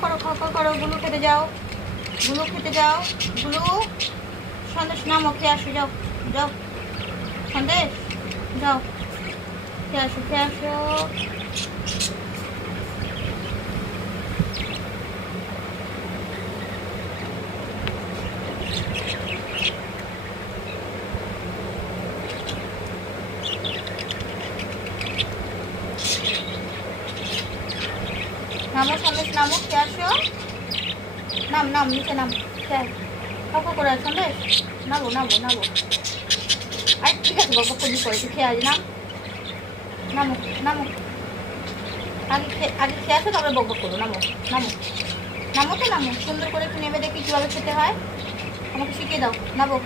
করো গুলো খেতে যাও, গুলো খেতে যাও, গুলো। সন্দেশ নামো, খেয়ে আসো, যাও যাও সন্দেশ, যাও খেয়ে আসো, খেয়ে আসো। নামো সন্দেশ, নামো খেয়ে আসো। নাম নাম নিচে নাম, খেয়ে করে সন্দেশ, নামো নামো নামো। আর ঠিক আছে, বাবা কবি করে তুই খেয়ে আজ, নাম নামো নামো। আগে খেয়ে আসো, তারপরে বক করো। নামো নামো নামো, তো নামো। সুন্দর করে একটু নেমে দেখি কীভাবে খেতে হয়, আমাকে শিখিয়ে দাও। নামো।